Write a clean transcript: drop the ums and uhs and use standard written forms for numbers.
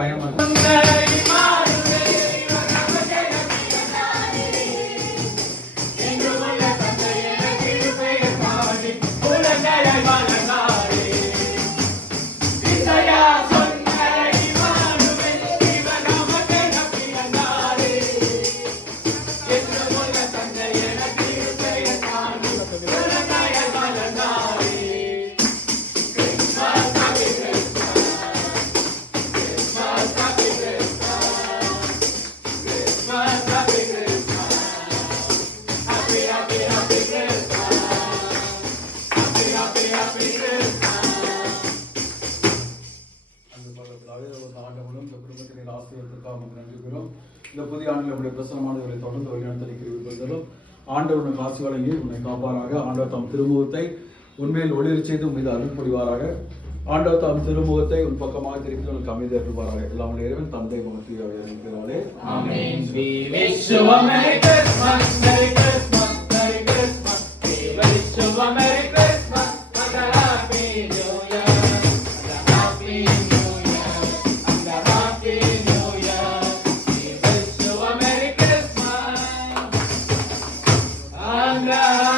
பயமா இந்த புதிய ஆண்டில் நம்முடைய பிரசனமானவர்களை தொடர்ந்து வழிநடத்தி கிருபைகளும் ஆண்டவர் உனக்கு ஆசி வழங்கி உன்னை காப்பாராக. ஆண்டவர் தாம் திருமுகத்தை உண்மையில் ஒளிரச் செய்து உன் மீது அருள் புரிவாராக. ஆண்டவர் தாம் திருமுகத்தை உன் பக்கமாக திருப்பி உனக்கு அமைதி அருள்வாராக. எல்லாம் இறைவன் தந்தை மகத்துவ இருக்கிறாரே. ஆமென். We wish you a Merry Christmas, Merry Christmas, Merry Christmas. We wish you a Merry Christmas and a Happy New Year, and a Happy New Year, and a Happy New Year. We wish you a Merry Christmas and a